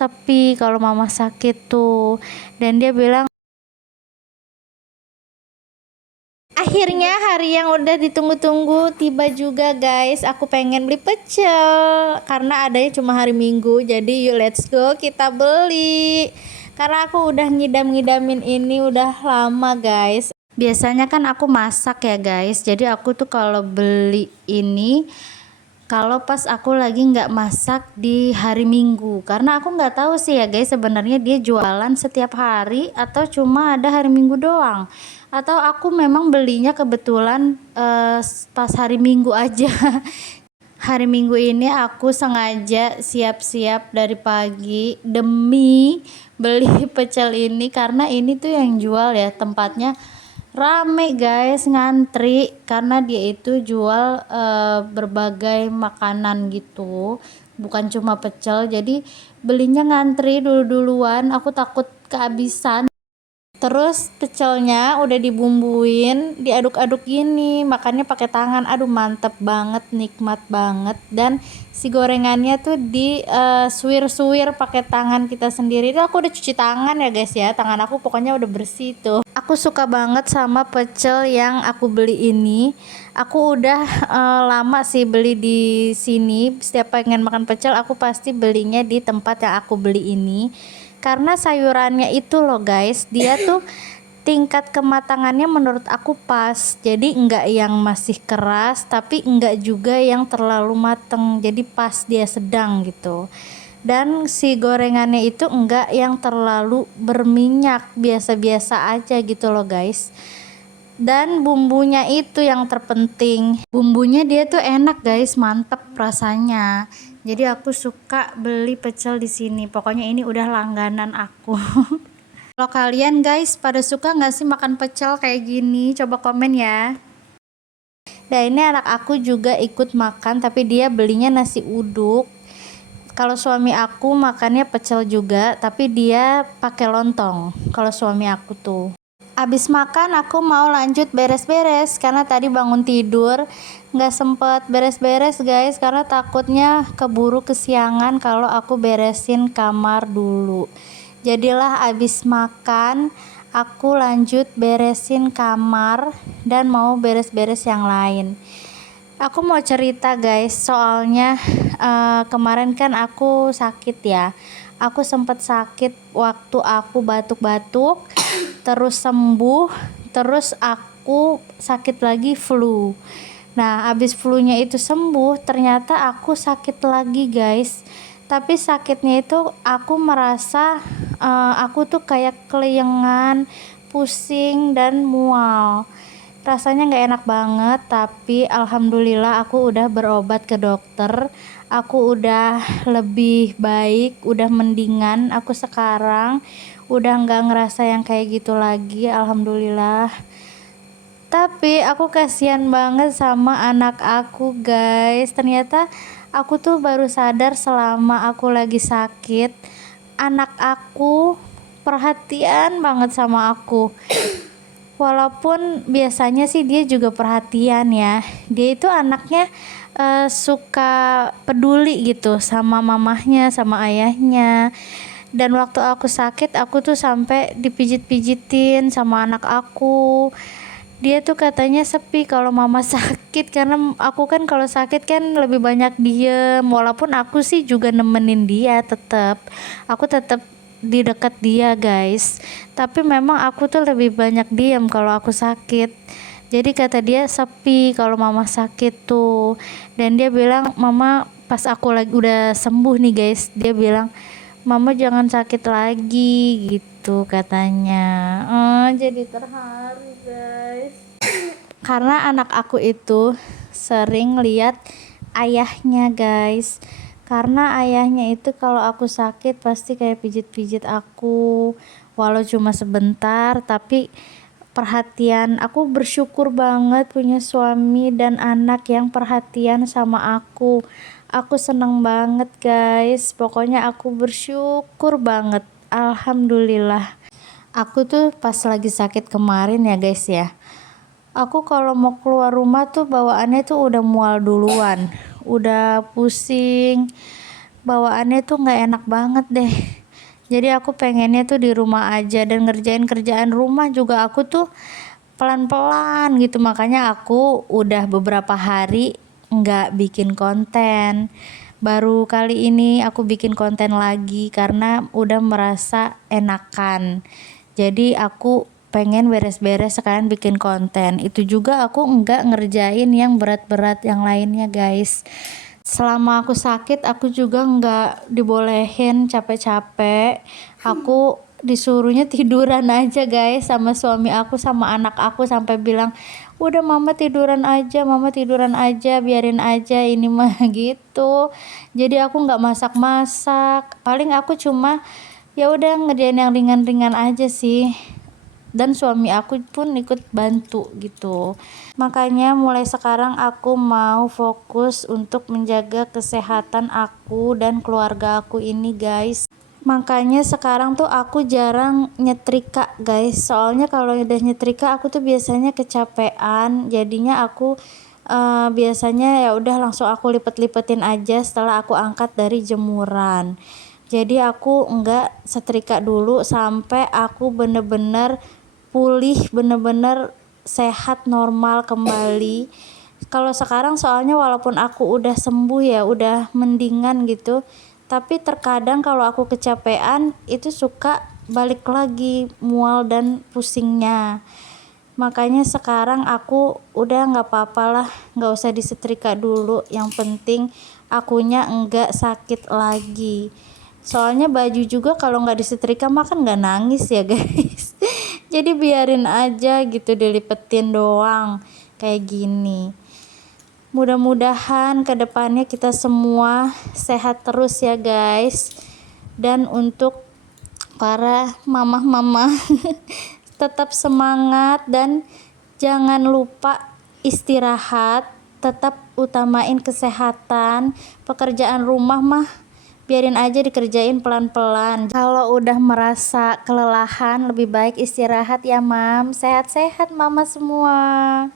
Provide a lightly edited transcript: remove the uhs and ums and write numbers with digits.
sepi kalau mama sakit tuh. Dan dia bilang akhirnya hari yang udah ditunggu-tunggu tiba juga guys. Aku pengen beli pecel karena adanya cuma hari Minggu. Jadi yuk let's go kita beli. Karena aku udah ngidam-ngidamin ini udah lama guys. Biasanya kan aku masak ya guys. Jadi aku tuh kalau beli ini kalau pas aku lagi nggak masak di hari Minggu, karena aku nggak tahu sih ya guys, sebenarnya dia jualan setiap hari atau cuma ada hari Minggu doang, atau aku memang belinya kebetulan pas hari Minggu aja. Hari Minggu ini aku sengaja siap-siap dari pagi demi beli pecel ini, karena ini tuh yang jual ya, tempatnya rame guys, ngantri karena dia itu jual berbagai makanan gitu, bukan cuma pecel. Jadi belinya ngantri dulu-duluan, aku takut kehabisan. Terus pecelnya udah dibumbuin, diaduk-aduk gini, makannya pakai tangan. Aduh mantep banget, nikmat banget. Dan si gorengannya tuh di suwir-suwir pakai tangan kita sendiri. Itu aku udah cuci tangan ya guys ya. Tangan aku pokoknya udah bersih tuh. Aku suka banget sama pecel yang aku beli ini. Aku udah lama sih beli di sini. Setiap pengen makan pecel aku pasti belinya di tempat yang aku beli ini. Karena sayurannya itu loh guys, dia tuh tingkat kematangannya menurut aku pas. Jadi enggak yang masih keras tapi enggak juga yang terlalu mateng, jadi pas, dia sedang gitu. Dan si gorengannya itu enggak yang terlalu berminyak, biasa-biasa aja gitu loh guys. Dan bumbunya itu yang terpenting, bumbunya dia tuh enak guys, mantep rasanya. Jadi aku suka beli pecel di sini, pokoknya ini udah langganan aku. Kalau kalian guys pada suka nggak sih makan pecel kayak gini, coba komen ya. Dan ini anak aku juga ikut makan, tapi dia belinya nasi uduk. Kalau suami aku makannya pecel juga, tapi dia pakai lontong. Kalau suami aku tuh abis makan aku mau lanjut beres-beres karena tadi bangun tidur nggak sempet beres-beres guys, karena takutnya keburu kesiangan kalau aku beresin kamar dulu. Jadilah abis makan aku lanjut beresin kamar dan mau beres-beres yang lain. Aku mau cerita guys, soalnya kemarin kan aku sakit ya. Aku sempat sakit waktu aku batuk-batuk, terus sembuh, terus aku sakit lagi flu. Nah, habis flu-nya itu sembuh, ternyata aku sakit lagi guys. Tapi sakitnya itu aku merasa aku tuh kayak keleyengan, pusing dan mual. Rasanya nggak enak banget, tapi alhamdulillah aku udah berobat ke dokter. Aku udah lebih baik, udah mendingan aku sekarang, udah nggak ngerasa yang kayak gitu lagi, alhamdulillah. Tapi aku kasihan banget sama anak aku guys. Ternyata aku tuh baru sadar selama aku lagi sakit, anak aku perhatian banget sama aku. Walaupun biasanya sih dia juga perhatian ya. Dia itu anaknya suka peduli gitu sama mamahnya, sama ayahnya. Dan waktu aku sakit, aku tuh sampai dipijit-pijitin sama anak aku. Dia tuh katanya sepi kalau mama sakit, karena aku kan kalau sakit kan lebih banyak diem. Walaupun aku sih juga nemenin dia, tetap aku tetap di dekat dia guys, tapi memang aku tuh lebih banyak diem kalau aku sakit. Jadi kata dia sepi kalau mama sakit tuh. Dan dia bilang mama, pas aku lagi udah sembuh nih guys, dia bilang mama jangan sakit lagi gitu katanya. Jadi terharu guys. Karena anak aku itu sering lihat ayahnya guys. Karena ayahnya itu kalau aku sakit pasti kayak pijit-pijit aku, walau cuma sebentar, tapi perhatian. Aku bersyukur banget punya suami dan anak yang perhatian sama aku. Aku seneng banget guys, pokoknya aku bersyukur banget, alhamdulillah. Aku tuh pas lagi sakit kemarin ya guys ya, aku kalau mau keluar rumah tuh bawaannya tuh udah mual duluan, udah pusing, bawaannya tuh nggak enak banget deh. Jadi aku pengennya tuh di rumah aja, dan ngerjain kerjaan rumah juga aku tuh pelan-pelan gitu. Makanya aku udah beberapa hari nggak bikin konten. Baru kali ini aku bikin konten lagi karena udah merasa enakan. Jadi aku pengen beres-beres sekalian bikin konten. Itu juga aku nggak ngerjain yang berat-berat yang lainnya guys. Selama aku sakit aku juga nggak dibolehin capek-capek. Aku disuruhnya tiduran aja guys sama suami aku sama anak aku, sampai bilang udah mama tiduran aja, mama tiduran aja, biarin aja ini mah gitu. Jadi aku nggak masak-masak, paling aku cuma ya udah ngerjain yang ringan-ringan aja sih, dan suami aku pun ikut bantu gitu. Makanya mulai sekarang aku mau fokus untuk menjaga kesehatan aku dan keluarga aku ini guys. Makanya sekarang tuh aku jarang nyetrika guys, soalnya kalau udah nyetrika aku tuh biasanya kecapean, jadinya aku biasanya ya udah langsung aku lipet-lipetin aja setelah aku angkat dari jemuran. Jadi aku enggak setrika dulu sampai aku bener-bener pulih, bener-bener sehat normal kembali. Kalau sekarang soalnya walaupun aku udah sembuh ya, udah mendingan gitu, tapi terkadang kalau aku kecapean itu suka balik lagi mual dan pusingnya. Makanya sekarang aku udah nggak apa-apa lah, nggak usah disetrika dulu, yang penting akunya enggak sakit lagi. Soalnya baju juga kalau nggak disetrika mah kan nggak nangis ya guys. Jadi biarin aja gitu, dilipetin doang kayak gini. Mudah-mudahan kedepannya kita semua sehat terus ya guys. Dan untuk para mama-mama tetap semangat dan jangan lupa istirahat, tetap utamain kesehatan. Pekerjaan rumah mah biarin aja dikerjain pelan-pelan. Kalau udah merasa kelelahan lebih baik istirahat ya mam. Sehat-sehat mama semua.